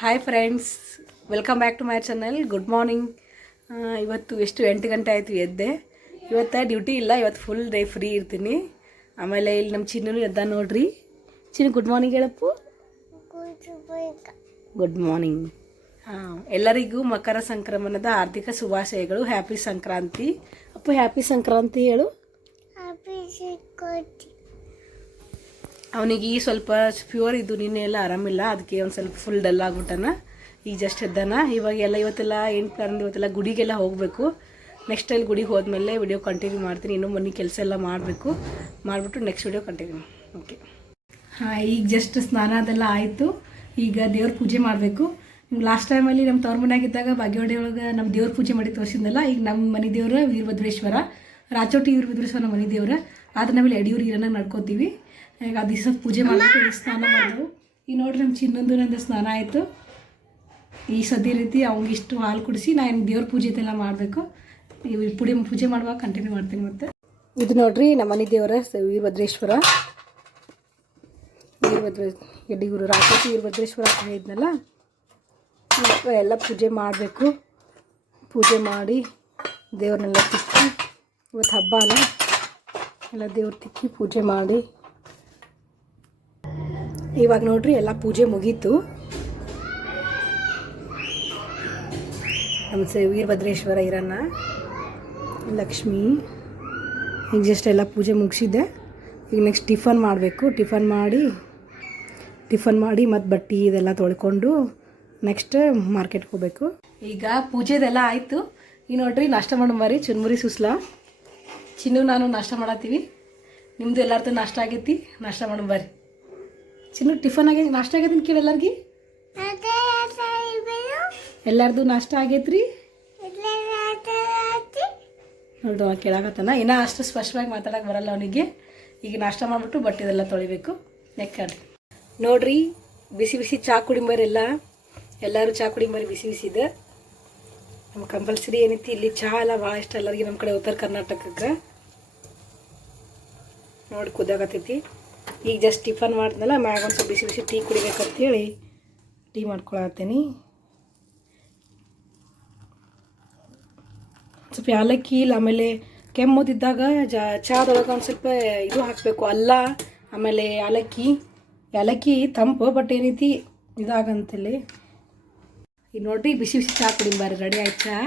Hi friends welcome back to my channel good morning ಇವತ್ತು ಎಷ್ಟು ಎಂಟು ಗಂಟೆ ಆಯಿತು ಎದ್ದೆ. ಇವತ್ತು ಡ್ಯೂಟಿ ಇಲ್ಲ, ಇವತ್ತು ಫುಲ್ ಡೇ ಫ್ರೀ ಇರ್ತೀನಿ. ಆಮೇಲೆ ಇಲ್ಲಿ ನಮ್ಮ ಚಿನ್ನೂ ಎದ್ದ ನೋಡ್ರಿ. ಚಿನ್ನು ಗುಡ್ ಮಾರ್ನಿಂಗ್ ಹೇಳಪ್ಪು. ಗುಡ್ ಮಾರ್ನಿಂಗ್ ಹಾಂ ಎಲ್ಲರಿಗೂ ಮಕರ ಸಂಕ್ರಮಣದ ಆರ್ಥಿಕ ಶುಭಾಶಯಗಳು. ಹ್ಯಾಪಿ ಸಂಕ್ರಾಂತಿ. ಅಪ್ಪು ಹ್ಯಾಪಿ ಸಂಕ್ರಾಂತಿ ಹೇಳು. ಅವನಿಗೆ ಈ ಸ್ವಲ್ಪ ಪ್ಯೂರ್ ಇದು ನಿನ್ನೆ ಎಲ್ಲ ಆರಾಮಿಲ್ಲ. ಅದಕ್ಕೆ ಒಂದು ಸ್ವಲ್ಪ ಫುಲ್ ಡಲ್ ಆಗ್ಬಿಟ್ಟನ. ಈಗ ಜಸ್ಟ್ ಎದ್ದಾನ. ಇವಾಗ ಎಲ್ಲ ಇವತ್ತೆಲ್ಲ ಏನು ಪ್ಲಾನ್ ಇವತ್ತೆಲ್ಲ ಗುಡಿಗೆಲ್ಲ ಹೋಗಬೇಕು. ನೆಕ್ಸ್ಟ್ ಅಲ್ಲಿ ಗುಡಿಗೆ ಹೋದ್ಮೇಲೆ ವಿಡಿಯೋ ಕಂಟಿನ್ಯೂ ಮಾಡ್ತೀನಿ. ಇನ್ನೂ ಮನೆ ಕೆಲಸ ಎಲ್ಲ ಮಾಡಬೇಕು. ಮಾಡಿಬಿಟ್ಟು ನೆಕ್ಸ್ಟ್ ವಿಡಿಯೋ ಕಂಟಿನ್ಯೂ ಓಕೆ ಹಾಂ, ಈಗ ಜಸ್ಟ್ ಸ್ನಾನ ಅದೆಲ್ಲ ಆಯಿತು. ಈಗ ದೇವ್ರ ಪೂಜೆ ಮಾಡಬೇಕು. ನಿಮ್ಗೆ ಲಾಸ್ಟ್ ಟೈಮಲ್ಲಿ ನಮ್ಮ ತವ್ರ ಮನೆಯಾಗಿದ್ದಾಗ ಬಾಗೇವಾಡಿ ಒಳಗೆ ನಮ್ಮ ದೇವ್ರ ಪೂಜೆ ಮಾಡಿ ತೋರಿಸಿದ್ನಲ್ಲ, ಈಗ ನಮ್ಮ ಮನೆ ದೇವ್ರ ವೀರಭದ್ರೇಶ್ವರ. ರಾಚೋಟಿ ವೀರಭದ್ರೇಶ್ವರ ಮನೆ ದೇವ್ರ. ಆದ್ರೆ ನಾವಿಲ್ಲಿ ಯಡಿಯೂರು ಇರೋನಾಗ ನಡ್ಕೋತೀವಿ. ಈಗ ಆ ದಿವಸ ಪೂಜೆ ಮಾಡಬೇಕು ಸ್ನಾನ ಮಾಡಿದ್ರು ಈಗ ನೋಡ್ರಿ ನಮ್ಮ ಚಿನ್ನೊಂದು ನಂದು ಸ್ನಾನ ಆಯಿತು. ಈ ಸದ್ಯ ರೀತಿ ಇಷ್ಟು ಹಾಲು ಕುಡಿಸಿ ನಾನು ದೇವ್ರ ಪೂಜೆ ಇದೆಲ್ಲ ಮಾಡಬೇಕು. ಈ ಪುಡಿ ಪೂಜೆ ಮಾಡುವಾಗ ಕಂಟಿನ್ಯೂ ಮಾಡ್ತೀನಿ ಮತ್ತೆ. ಇದು ನೋಡ್ರಿ ನಮ್ಮ ಮನೆ ದೇವರ ವೀರಭದ್ರೇಶ್ವರ. ವೀರಭದ್ರ ಗಡ್ಡಿಗುರು ರಾಕೇಶ್ ವೀರಭದ್ರೇಶ್ವರ ಅಂತ ಇವಾಗ ಎಲ್ಲ ಪೂಜೆ ಮಾಡಬೇಕು. ಪೂಜೆ ಮಾಡಿ ದೇವ್ರನ್ನೆಲ್ಲ ತಿಕ್ಕಿ ಇವತ್ತು ಹಬ್ಬನ? ಎಲ್ಲ ದೇವ್ರ ತಿಕ್ಕಿ ಪೂಜೆ ಮಾಡಿ. ಇವಾಗ ನೋಡ್ರಿ ಎಲ್ಲ ಪೂಜೆ ಮುಗೀತು. ನಮ್ಮ ಸ ವೀರಭದ್ರೇಶ್ವರ ಇರನ್ನ ಲಕ್ಷ್ಮಿ, ಈಗ ಜಸ್ಟ್ ಎಲ್ಲ ಪೂಜೆ ಮುಗಿಸಿದ್ದೆ. ಈಗ ನೆಕ್ಸ್ಟ್ ಟಿಫನ್ ಮಾಡಬೇಕು. ಟಿಫನ್ ಮಾಡಿ ಟಿಫನ್ ಮಾಡಿ ಮತ್ತು ಬಟ್ಟೆ ಇದೆಲ್ಲ ತೊಳ್ಕೊಂಡು ನೆಕ್ಸ್ಟ್ ಮಾರ್ಕೆಟ್ಗೆ ಹೋಗಬೇಕು. ಈಗ ಪೂಜೆದೆಲ್ಲ ಆಯಿತು. ಈಗ ನೋಡ್ರಿ ನಾಷ್ಟ ಮಾಡೋಂಬರಿ ಚುನ್ಮುರಿ ಸುಸ್ಲಾ. ಚಿನ್ನು ನಾನು ನಾಷ್ಟ ಮಾಡತ್ತೀವಿ. ನಿಮ್ಮದು ಎಲ್ಲರದ್ದು ನಾಷ್ಟ ಆಗೈತಿ? ನಾಷ್ಟ ಮಾಡೋಂಬರಿ ಚಿನ್ನು ಟಿಫನ್ ಆಗಿ ನಾಷ್ಟ ಆಗೈತಿ ಕೇಳಿ ಎಲ್ಲರಿಗೆ? ಎಲ್ಲಾರ್ದು ನಾಷ್ಟ ಆಗೈತ್ರಿ? ನೋಡು ಅವ್ನು ಕೇಳಾಕತ್ತಾನ. ಇನ್ನೂ ಅಷ್ಟು ಸ್ಪಷ್ಟವಾಗಿ ಮಾತಾಡಕ್ಕೆ ಬರಲ್ಲ ಅವನಿಗೆ. ಈಗ ನಾಷ್ಟ ಮಾಡಿಬಿಟ್ಟು ಬಟ್ಟೆದೆಲ್ಲ ತೊಳಿಬೇಕು. ನೆಕ್ಕಾಡ್ರಿ ನೋಡ್ರಿ ಬಿಸಿ ಬಿಸಿ ಚಾ ಕುಡಿಂಬರೆಲ್ಲ ಎಲ್ಲರೂ ಚಾ ಕುಡಿಂಬರಿ ಬಿಸಿ ಬಿಸಿ ಇದೆ. ನಮ್ಮ ಕಂಪಲ್ಸರಿ ಏನೈತಿ ಇಲ್ಲಿ ಚಹಾ ಎಲ್ಲ ಭಾಳ ಇಷ್ಟ ಎಲ್ಲರಿಗೆ ನಮ್ಮ ಕಡೆ ಉತ್ತರ ಕರ್ನಾಟಕಕ್ಕೆ. ನೋಡಿ ಕುದಾಗತ್ತೈತಿ ಈಗ ಜಸ್ಟ್ ಟಿಫನ್ ಮಾಡಿದ್ನಲ್ಲ, ಮ್ಯಾಗ ಒಂದು ಸ್ವಲ್ಪ ಬಿಸಿ ಬಿಸಿ ಟೀ ಕುಡಿಬೇಕಂತೇಳಿ ಟೀ ಮಾಡ್ಕೊಳತ್ತೀನಿ. ಸ್ವಲ್ಪ ಯಾಲಕ್ಕಿ, ಇಲ್ಲ ಆಮೇಲೆ ಕೆಮ್ಮೋದಿದ್ದಾಗ ಜ ಚಹಾದೊಳಗೆ ಒಂದು ಸ್ವಲ್ಪ ಇದು ಹಾಕಬೇಕು, ಅಲ್ಲ, ಆಮೇಲೆ ಯಾಲಕ್ಕಿ. ಯಾಲಕ್ಕಿ ತಂಪು ಬಟ್ ಏನೈತಿ ಇದಾಗಂತಲ್ಲಿ ಈಗ ನೋಡ್ರಿ, ಬಿಸಿ ಬಿಸಿ ಚಹಾ ಕುಡಿಂಬಾರಿ ರೆಡಿ ಆಯ್ತು? ಚಹಾ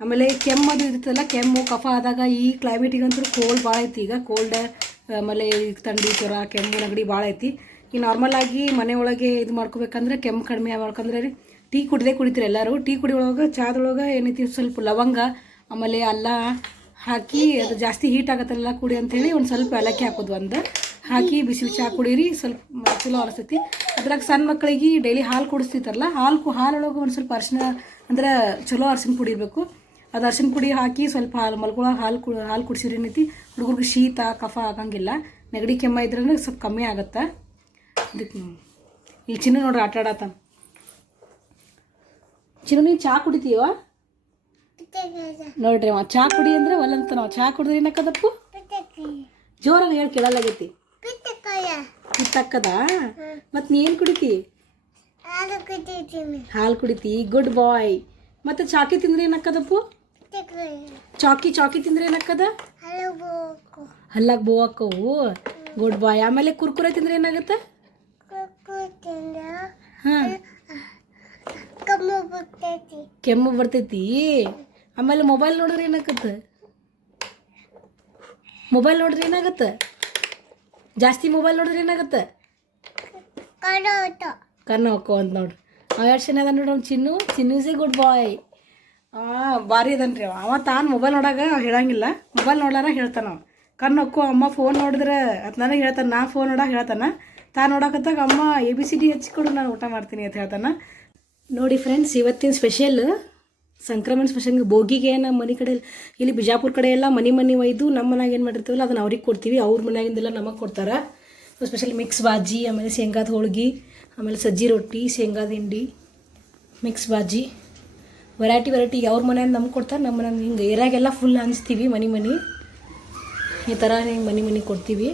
ಆಮೇಲೆ ಕೆಮ್ಮದು ಇರ್ತಲ್ಲ ಕೆಮ್ಮು, ಕಫ ಆದಾಗ ಈ ಕ್ಲೈಮೇಟಿಗಂತೂ ಕೋಲ್ಡ್ ಭಾಳ ಐತಿ, ಈಗ ಕೋಲ್ಡ್ ಆಮೇಲೆ ಈಗ ಥಂಡಿ ಜ್ವರ, ಕೆಮ್ಮು, ನೆಗಡಿ ಭಾಳ ಐತಿ. ಈ ನಾರ್ಮಲಾಗಿ ಮನೆ ಒಳಗೆ ಇದು ಮಾಡ್ಕೋಬೇಕಂದ್ರೆ ಕೆಮ್ಮು ಕಡಿಮೆ ಮಾಡ್ಕೊಂಡ್ರೆ ರೀ. ಟೀ ಕುಡಿದೇ ಕುಡಿತೀರಿ ಎಲ್ಲರೂ. ಟೀ ಕುಡಿಯೊಳಗೆ, ಚಾದೊಳಗೆ ಏನೈತಿ ಸ್ವಲ್ಪ ಲವಂಗ, ಆಮೇಲೆ ಅಲ್ಲ ಹಾಕಿ ಅದು ಜಾಸ್ತಿ ಹೀಟ್ ಆಗತ್ತಲ್ಲ ಕುಡಿ ಅಂಥೇಳಿ ಒಂದು ಸ್ವಲ್ಪ ಏಲಕ್ಕಿ ಹಾಕೋದು ಒಂದು. ಹಾಕಿ ಬಿಸಿ ಬಿಸಿ ಹಾಕಿ ಕುಡೀರಿ, ಸ್ವಲ್ಪ ಚಲೋ ಅನಿಸ್ತೈತಿ. ಅದ್ರಾಗ ಸಣ್ಣ ಮಕ್ಕಳಿಗೆ ಡೈಲಿ ಹಾಲು ಕುಡಿಸ್ತಿತ್ತಲ್ಲ ಹಾಲು ಹಾಲೊಳಗೆ ಒಂದು ಸ್ವಲ್ಪ ಅರ್ಶಿನ ಅಂದ್ರೆ ಚಲೋ ಅರ್ಶಿನ ಪುಡಿ ಇರಬೇಕು. ಅದು ಅರ್ಶಿನ ಪುಡಿ ಹಾಕಿ ಸ್ವಲ್ಪ ಹಾಲು ಮಲ್ಕೊಳ ಹಾಲು ಕು ಹಾಲು ಕುಡಿಸಿದ್ರೆ ಏನೈತಿ ಹುಡುಗರಿಗೆ ಶೀತ, ಕಫ ಆಗಂಗಿಲ್ಲ. ನೆಗಡಿ ಕೆಮ್ಮ ಇದ್ರೆ ಸ್ವಲ್ಪ ಕಮ್ಮಿ ಆಗುತ್ತೆ. ಅದಕ್ಕೆ ಈ ಚಿನ್ನ ನೋಡ್ರಿ ಆಟ ಆಡತ್ತ ಚಿನ್ನು, ನೀನು ಚಹಾ ಕುಡಿತೀವ ನೋಡ್ರಿ ಅವ ಚಹಾ ಕುಡಿ ಅಂದ್ರೆ ಒಲ್ಲಂತ ನಾವು ಚಹಾ ಕುಡಿದ್ರೆ ಏನಕ್ಕದಪ್ಪು? ಜೋರಾಗಿ ಹೇಳಿ ಕೇಳಲಾಗೈತಿ. ಕಿತ್ತಕ್ಕದ? ಮತ್ ನೀ ಏನ್ ಕುಡಿತಿ? ಹಾಲು ಕುಡಿತಿ, ಗುಡ್ ಬಾಯ್. ಮತ್ತೆ ಚಾಕಿ ತಿಂದ್ರೆ ಏನಕ್ಕದಪ್ಪು? ಚಾಕಿ ಚಾಕಿ ತಿಂದ್ರೆ ಏನಕ್ಕದ ಹಲ್ಲಾಗ ಬೋವಾಕವು ಗುಡ್ ಬಾಯ್ ಆಮೇಲೆ ಕುರ್ಕುರೆ ತಿಂದ್ರೆ ಏನಾಗುತ್ತೆ? ಹಾ. ಕೆಮ್ಮು ಬರ್ತೈತಿ. ಆಮೇಲೆ ಮೊಬೈಲ್ ನೋಡಿದ್ರೆ ಏನಾಗತ್ತ? ಮೊಬೈಲ್ ನೋಡಿದ್ರೆ ಏನಾಗತ್ತ? ಜಾಸ್ತಿ ಮೊಬೈಲ್ ನೋಡಿದ್ರೆ ಏನಾಗತ್ತ? ಕಣ್ಣು ಹಾಕೋ ಅಂತ ನೋಡ್ರಿ ಅವ ಎರಡು ಚೆನ್ನ ಅದ ನೋಡ್ರಿ ಚಿನ್ನು. ಚಿನ್ನು ಚಿನ್ನೂಸೇ ಗುಡ್ ಬಾಯ್ ಭಾರಿ ಅದನ್ರಿ ಅವ. ಅವ ತಾನು ಮೊಬೈಲ್ ನೋಡಾಗ ಹೇಳಂಗಿಲ್ಲ. ಮೊಬೈಲ್ ನೋಡಾರ ಹೇಳ್ತಾನ ಅವ. ಅಮ್ಮ ಫೋನ್ ನೋಡಿದ್ರೆ ಅದು ನನಗೆ ಹೇಳ್ತಾನೆ, ನಾ ಫೋನ್ ನೋಡಾಗ ಹೇಳ್ತಾನ. ತಾನು ನೋಡಕತ್ತಾಗ ಅಮ್ಮ ಎ ಬಿ ಸಿ ಡಿ ಹಚ್ಕೊಡು ನಾನು ಊಟ ಮಾಡ್ತೀನಿ ಅಂತ ಹೇಳ್ತಾನೆ. ನೋಡಿ ಫ್ರೆಂಡ್ಸ್ ಇವತ್ತಿನ ಸ್ಪೆಷಲ್ ಸಂಕ್ರಮಣ ಸ್ಪೆಷಲ್ ಬೋಗಿಗೆ ನಮ್ಮ ಮನೆ ಕಡೆ, ಇಲ್ಲಿ ಬಿಜಾಪುರ ಕಡೆ ಎಲ್ಲ ಮನೆ ಮನೆ ಒಯ್ದು ನಮ್ಮ ಮನ್ಯಾಗ ಏನು ಮಾಡಿರ್ತೀವಲ್ಲ, ಅದನ್ನ ಅವ್ರಿಗೆ ಕೊಡ್ತೀವಿ. ಅವ್ರ ಮನ್ಯಾಗಿಂದೆಲ್ಲ ನಮಗೆ ಕೊಡ್ತಾರೆ. ಸ್ಪೆಷಲ್ ಮಿಕ್ಸ್ ಬಾಜಿ ಆಮೇಲೆ ಶೇಂಗಾದ ಹೋಳ್ಗೆ, ಆಮೇಲೆ ಸಜ್ಜಿ ರೊಟ್ಟಿ, ಶೇಂಗಾದ ಹಿಂಡಿ ಮಿಕ್ಸ್ ಬಾಜಿ ವೆರೈಟಿ ವೆರೈಟಿ ಅವ್ರ ಮನೆಯಿಂದ ನಮ್ಗೆ ಕೊಡ್ತಾರೆ ನಮ್ಮ ಮನೆಯಿಂದ ಹಿಂಗೆ ಏರಿಯಾಗೆಲ್ಲ ಫುಲ್ ಹಂಚ್ತೀವಿ ಮನೆ ಮನೆ. ಈ ಥರ ಹಿಂಗೆ ಮನೆ ಮನೆ ಕೊಡ್ತೀವಿ.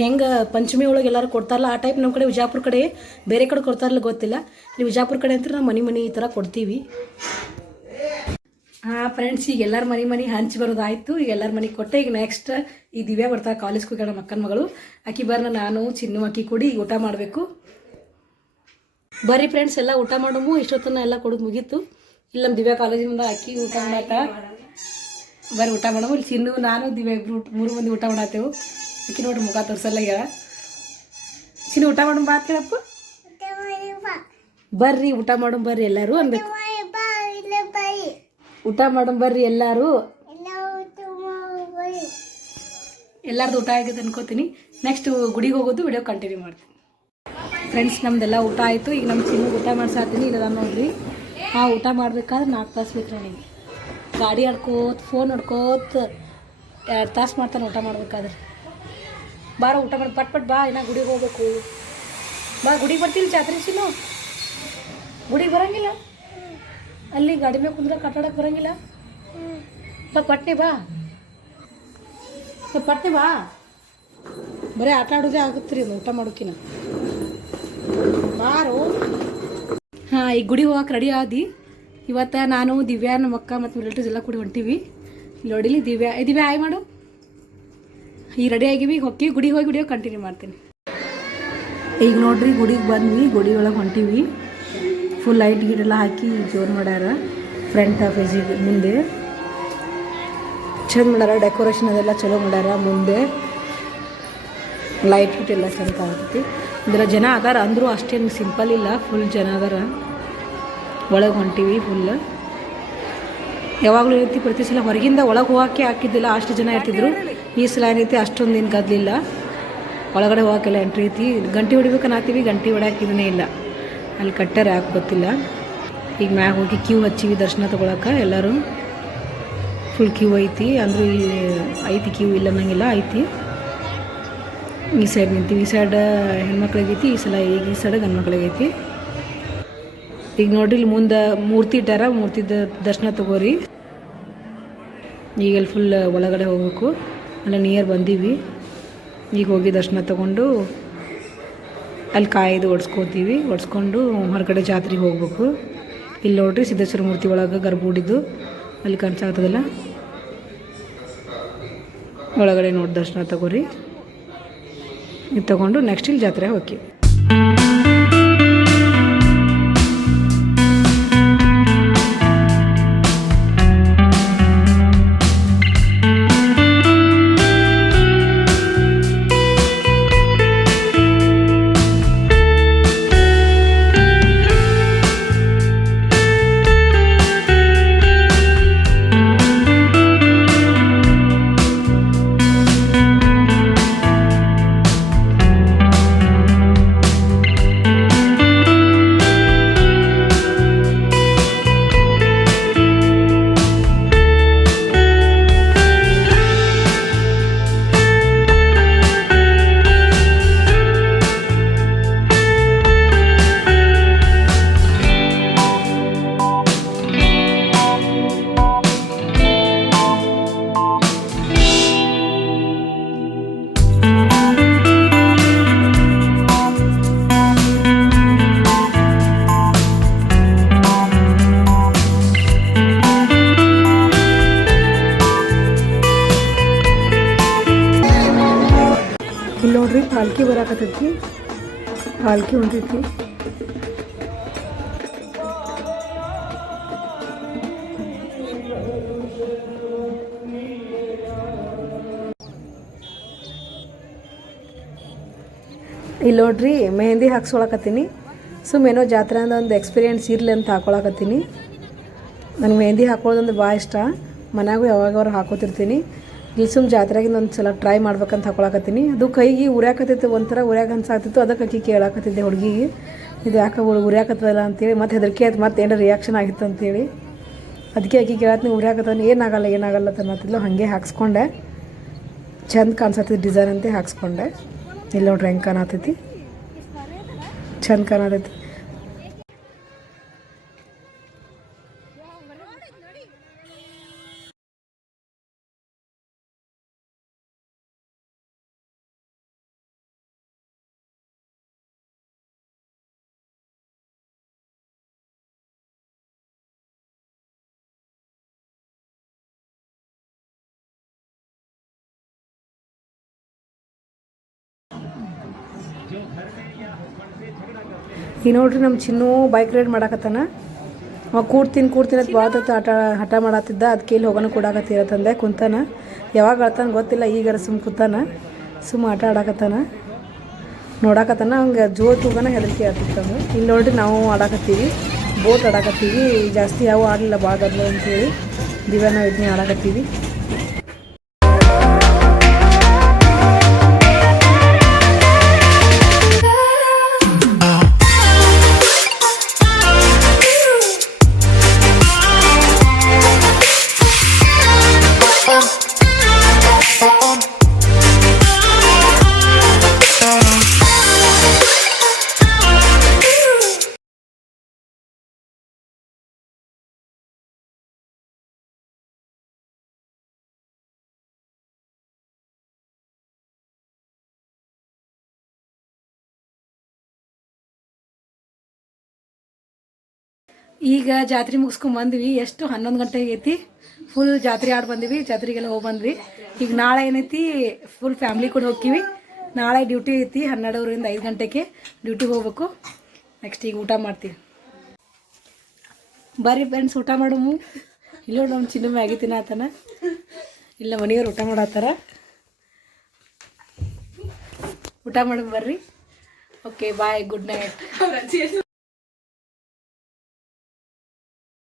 ಹೆಂಗೆ ಪಂಚಮಿ ಒಳಗೆ ಎಲ್ಲರೂ ಕೊಡ್ತಾರಲ್ಲ, ಆ ಟೈಪ್ ನಮ್ಮ ಕಡೆ ವಿಜಾಪುರ ಕಡೆ ಬೇರೆ ಕಡೆ ಕೊಡ್ತಾರಲ್ಲ ಗೊತ್ತಿಲ್ಲ. ಇಲ್ಲಿ ವಿಜಾಪುರ ಕಡೆ ಅಂತ ನಾವು ಮನೆ ಮನೆ ಈ ಥರ ಕೊಡ್ತೀವಿ. ಹಾಂ ಫ್ರೆಂಡ್ಸ್ ಈಗ ಎಲ್ಲರ ಮನೆ ಮನೆ ಹಂಚಿ ಬರೋದಾಯಿತು. ಈಗ ಎಲ್ಲರ ಮನೆಗೆ ಕೊಟ್ಟೆ. ಈಗ ನೆಕ್ಸ್ಟ್ ಈ ದಿವ್ಯಾ ಬರ್ತಾರೆ ಕಾಲೇಜ್ಗೆ ಹೋಗ್ಯಾಳ ಮಕ್ಕನ ಮಗಳು. ಅಕ್ಕಿ ಬರ್ನ ನಾನು, ಚಿನ್ನು ಅಕ್ಕಿ ಕೂಡಿ ಊಟ ಮಾಡಬೇಕು. ಬರ್ರಿ ಫ್ರೆಂಡ್ಸ್ ಎಲ್ಲ ಊಟ ಮಾಡಮು. ಇಷ್ಟೊತ್ತನ ಎಲ್ಲ ಕೊಡೋದು ಮುಗೀತು. ಇಲ್ಲಿ ನಮ್ಮ ದಿವ್ಯಾ ಕಾಲೇಜಿನಿಂದ ಅಕ್ಕಿ ಊಟ ಮಾಡಾಕ. ಬರ್ರಿ, ಊಟ ಮಾಡಮು. ಇಲ್ಲಿ ಚಿನ್ನು ನಾನು, ದಿವ್ಯಾ ಇಬ್ರು ಮೂರು ಮಂದಿ ಊಟ ಮಾಡತ್ತೇವು ಅಕ್ಕಿ ನೋಡ್ರಿ ಮುಖ ತೋರ್ಸಲ್ಲ ಈಗ. ಚಿನ್ನು ಊಟ ಮಾಡಮ್, ಬಾ ಕೇಳಪ್ಪ ಬರ್ರಿ, ಊಟ ಮಾಡಮ್, ಬರ್ರಿ ಎಲ್ಲರೂ ಅನ್ಬೇಕು ಊಟ ಮಾಡಮ್, ಬರ್ರಿ ಎಲ್ಲರೂ. ಎಲ್ಲಾರ್ದು ಊಟ ಆಗಿದೆ ಅನ್ಕೋತೀನಿ. ನೆಕ್ಸ್ಟ್ ಗುಡಿಗೆ ಹೋಗೋದು ವಿಡಿಯೋ ಕಂಟಿನ್ಯೂ ಮಾಡ್ತೀನಿ. ಫ್ರೆಂಡ್ಸ್ ನಮ್ದೆಲ್ಲ ಊಟ ಆಯಿತು. ಈಗ ನಮ್ಮ ಚಿನ್ನ ಊಟ ಮಾಡ್ಸಾತೀನಿ. ಇಲ್ಲ ನೋಡ್ರಿ. ಹಾಂ, ಊಟ ಮಾಡ್ಬೇಕಾದ್ರೆ ನಾಲ್ಕು ತಾಸು ಬೇಕು ನನಗೆ ಗಾಡಿ ಆಡ್ಕೋತ ಫೋನ್ ಹೊಡ್ಕೋತ ಎರಡು ತಾಸು ಮಾಡ್ತಾನೆ ಊಟ ಮಾಡ್ಬೇಕಾದ್ರೆ. ಬಾರ ಊಟ ಮಾಡಿ, ಪಟ್ ಪಟ್ ಬಾ, ಇನ್ನ ಗುಡಿಗೆ ಹೋಗ್ಬೇಕು. ಬಾ, ಗುಡಿಗೆ ಬರ್ತೀನಿ ಜಾತ್ರೆ ಚಿನ್ನು. ಗುಡಿಗೆ ಬರಂಗಿಲ್ಲ? ಅಲ್ಲಿ ಗಾಡಿ ಮೇಲೆ ಕುಂದ್ರೆ ಕಟ್ಟಾಡಕ್ಕೆ ಬರಂಗಿಲ್ಲ? ಬಾ, ಪಟ್ನೆ ಬಾ. ಪಟ್ನೆ ಬಾ. ಬರೀ ಆಟ ಆಡೋದೇ ಆಗುತ್ತೆ ರೀ ಊಟ ಮಾಡೋಕಿನ ಹಾಂ ಈಗ ಗುಡಿ ಹೋಗಕ್ಕೆ ರೆಡಿ ಆದಿ. ಇವತ್ತು ನಾನು, ದಿವ್ಯಾ, ನಮ್ಮ ಅಕ್ಕ ಮತ್ತು ರಿಲೇಟಿವ್ಸ್ ಎಲ್ಲ ಕೂಡಿ ಹೊಂಟೀವಿ. ನೋಡಿಲಿ ದಿವ್ಯಾ. ದಿವ್ಯಾ ಆಯ್ ಮಾಡು. ಈಗ ರೆಡಿ ಆಗಿವಿ. ಹೊಕ್ಕಿ ಗುಡಿ ಹೋಗಿ ವಿಡಿಯೋ ಕಂಟಿನ್ಯೂ ಮಾಡ್ತೀನಿ. ಈಗ ನೋಡ್ರಿ, ಗುಡಿಗೆ ಬಂದ್ವಿ. ಗುಡಿ ಒಳಗೆ ಹೊಂಟೀವಿ. ಫುಲ್ ಲೈಟ್ ಗಿಡೆಲ್ಲ ಹಾಕಿ ಜೋರು ಮಾಡ್ಯಾರ. ಫ್ರಂಟ್ ಆಫೀಸಿಗೆ ಮುಂದೆ. ಚಂದ ಮಾಡ್ಯಾರ. ಡೆಕೋರೇಷನ್ ಅದೆಲ್ಲ ಚಲೋ ಮಾಡ್ಯಾರ ಮುಂದೆ. ಲೈಟ್ ಗಿಟ್ ಎಲ್ಲ ಚಂದ ಕಾಣತೈತಿ ಇದರ ಜನ ಅದಾರ, ಅಂದರೂ ಅಷ್ಟೇನು ಸಿಂಪಲ್ ಇಲ್ಲ ಫುಲ್ ಜನ ಅದಾರ. ಒಳಗೆ ಹೊಂಟೀವಿ ಫುಲ್ ಯಾವಾಗಲೂ ರೀತಿ ಪ್ರತಿ ಸಲ ಹೊರಗಿಂದ ಒಳಗೆ ಹೋಗೋಕ್ಕೆ ಹಾಕಿದ್ದಿಲ್ಲ, ಅಷ್ಟು ಜನ ಇರ್ತಿದ್ರು. ಈ ಸಲ ಏನೈತಿ ಅಷ್ಟೊಂದು ಏನು ಕದಲಿಲ್ಲ ಒಳಗಡೆ ಹೋಗೋಕ್ಕೆಲ್ಲ ಎಂಟ್ರಿ ಐತಿ. ಗಂಟೆ ಹೊಡಿಬೇಕನ್ನಾತೀವಿ ಗಂಟೆ ಹೊಡ್ಯಾಕೆ ಇದನ್ನೇ ಇಲ್ಲ. ಅಲ್ಲಿ ಕಟ್ಟಾರೆ ಯಾಕೆ ಗೊತ್ತಿಲ್ಲ. ಈಗ ಮ್ಯಾಗ ಹೋಗಿ ಕ್ಯೂ ಹಚ್ಚಿವಿ ದರ್ಶನ ತೊಗೊಳಕ್ಕೆ ಎಲ್ಲರೂ. ಫುಲ್ ಕ್ಯೂ ಐತಿ, ಅಂದರೂ ಐತಿ ಕ್ಯೂ, ಇಲ್ಲ ಅನ್ನಂಗಿಲ್ಲ, ಐತಿ. ಈ ಸೈಡ್ ನಿಂತೀವಿ. ಈ ಸೈಡ್ ಹೆಣ್ಮಕ್ಳಿಗೈತಿ, ಈ ಸಲ ಈಗ ಈ ಸೈಡ್ ಗಂಡು ಮಕ್ಳಿಗೆ ಈಗ ನೋಡ್ರಿ, ಇಲ್ಲಿ ಮುಂದೆ ಮೂರ್ತಿ ಇಟ್ಟಾರ ಮೂರ್ತಿ ದರ್ಶನ ತಗೋರಿ. ಈಗ ಇಲ್ಲಿ ಫುಲ್ ಒಳಗಡೆ ಹೋಗ್ಬೇಕು. ಅಲ್ಲ ನಿಯರ್ ಬಂದೀವಿ. ಈಗ ಹೋಗಿ ದರ್ಶನ ತಗೊಂಡು ಅಲ್ಲಿ ಕಾಯ್ದು ಒಡ್ಸ್ಕೊತೀವಿ. ಒಡ್ಸ್ಕೊಂಡು ಹೊರಗಡೆ ಜಾತ್ರೆಗೆ ಹೋಗ್ಬೇಕು. ಇಲ್ಲಿ ನೋಡ್ರಿ, ಸಿದ್ದೇಶ್ವರ ಮೂರ್ತಿ ಒಳಗೆ ಗರ್ಭೂಡಿದ್ದು ಅಲ್ಲಿ ಕಾಣಿಸಾಗ್ತದಲ್ಲ ಒಳಗಡೆ ನೋಡಿ ದರ್ಶನ ತಗೋರಿ. ಇದು ತಗೊಂಡು ನೆಕ್ಸ್ಟ್ ಇಲ್ಲಿ ಜಾತ್ರೆ ಹೋಗಿ. ಪಾಲ್ಕಿ ಬರಾಕತ್ತೈತಿ. ಪಾಲ್ಕಿ ಹೊಂಟೈತಿ ಇಲ್ಲಿ ನೋಡ್ರಿ, ಮೆಹಂದಿ ಹಾಕ್ಸ್ಕೊಳಕತ್ತೀನಿ. ಏನೋ ಜಾತ್ರೆ ಅಂದ ಒಂದು ಎಕ್ಸ್ಪೀರಿಯೆನ್ಸ್ ಇರಲಿ ಅಂತ ಹಾಕೊಳಕತ್ತೀನಿ. ನನಗೆ ಮೆಹಂದಿ ಹಾಕೊಳ್ಳೋದಂದ್ರೆ ಭಾಳ ಇಷ್ಟ. ಯಾವಾಗ ಯಾವಾಗವ್ರು ಹಾಕೋತಿರ್ತೀನಿ. ಇಲ್ಲಿ ಸುಮ್ಮ ಜಾತ್ರೆಗಿಂದ ಒಂದು ಸಲ ಟ್ರೈ ಮಾಡ್ಬೇಕಂತ ಹಾಕೊಳಕತ್ತೀನಿ. ಅದು ಕೈಗೆ ಉರ್ಯಾಕತ್ತೈತೆ ಒಂಥರ ಉರ್ಯಾಕ ಅನ್ಸಾಕತ್ತಿತ್ತು ಅದಕ್ಕೆ ಅಕ್ಕಿ ಕೇಳಾಕತ್ತಿದ್ದೆ ಹುಡುಗಿಗೆ ಇದು ಯಾಕೆ ಉರ್ಯಾಕತ್ತದಲ್ಲ ಅಂತೇಳಿ, ಮತ್ತೆ ಹೆದರಿಕೆ ಆಯ್ತು, ಮತ್ತೆ ಏನೋ ರಿಯಾಕ್ಷನ್ ಆಗಿತ್ತು ಅಂತೇಳಿ. ಅದಕ್ಕೆ ಅಕ್ಕಿ ಕೇಳತ್ತೀನಿ ಉರ್ಯಾಕತ್ತಾನೆ ಏನಾಗಲ್ಲ ಏನಾಗಲ್ಲ ಅನ್ನತ್ತಿದ್ಲು. ಹಾಗೆ ಹಾಕ್ಸ್ಕೊಂಡೆ. ಚಂದ ಕಾಣಿಸತ್ತೈತಿ ಡಿಸೈನ್ ಅಂತ ಹಾಕ್ಸ್ಕೊಂಡೆ. ಇಲ್ಲಿ ನೋಡ್ರಿ ಹೆಂಗೆ ಕಾಣತೈತಿ. ಚಂದ ಕಾಣತೈತಿ. ಈ ನೋಡ್ರಿ ನಮ್ಮ ಚಿನ್ನು ಬೈಕ್ ರೈಡ್ ಮಾಡಾಕತ್ತಾನ. ಅವ ಕೂಡ್ತೀನಿ ಕೂಡ್ತೀನಿ ಅಂತ ಭಾಳ ಹೊತ್ತು ಆಟ, ಹಠ ಮಾಡತ್ತಿದ್ದ ಅದಕ್ಕೆ ಇಲ್ಲಿ ಹೋಗೋಣ ಕೂಡಾಕತ್ತಿರತ್ತಂದೆ ಕುಂತಾನ. ಯಾವಾಗ ಅಳ್ತಾನ ಗೊತ್ತಿಲ್ಲ, ಈಗಾರ ಸುಮ್ಮ ಕೂತಾನ. ಸುಮ್ಮ ಆಟ ಆಡಾಕತ್ತಾನ. ನೋಡಾಕತ್ತಾನ, ಹಂಗೆ ಜೋತ್ ಹೋಗೋಣ ಹೆದರಿಕೆ ಆಗ್ತಿತ್ತು ಇಲ್ಲಿ ನೋಡ್ರಿ ನಾವು ಆಡಾಕತ್ತೀವಿ. ಬೋಟ್ ಆಡಾಕತ್ತೀವಿ. ಜಾಸ್ತಿ ಯಾವ ಆಡಲಿಲ್ಲ ಭಾಳ ಗದ್ಲು ಅಂತೇಳಿ. ದಿವ್ಯಾನ ಇದನ್ನೇ ಆಡಾಕತ್ತೀವಿ. ಈಗ ಜಾತ್ರೆ ಮುಗಿಸ್ಕೊಂಡ್ ಬಂದ್ವಿ. ಎಷ್ಟು ಹನ್ನೊಂದು ಗಂಟೆ ಐತಿ? ಫುಲ್ ಜಾತ್ರೆ ಆಡಿ ಬಂದ್ವಿ. ಜಾತ್ರೆಗೆಲ್ಲ ಹೋಗಿ ಬಂದ್ವಿ. ಈಗ ನಾಳೆ ಏನೈತಿ? ಫುಲ್ ಫ್ಯಾಮ್ಲಿ ಕೂಡ ಹೋಗ್ತೀವಿ ನಾಳೆ ಡ್ಯೂಟಿ ಐತಿ ಹನ್ನೆರಡೂರಿಂದ ಐದು ಗಂಟೆಗೆ. ಡ್ಯೂಟಿಗೆ ಹೋಗ್ಬೇಕು. ನೆಕ್ಸ್ಟ್ ಈಗ ಊಟ ಮಾಡ್ತೀವಿ. ಬರ್ರಿ ಫ್ರೆಂಡ್ಸ್ ಊಟ ಮಾಡಮು. ಇಲ್ಲ ನಮ್ಮ ಚಿನ್ನ ಮ್ಯಾಗಿ ಆತನ ಇಲ್ಲ ಮನೆಯವ್ರು ಊಟ ಮಾಡತ್ತಾರ. ಊಟ ಮಾಡಮ್ ಬರ್ರಿ. Okay bye good night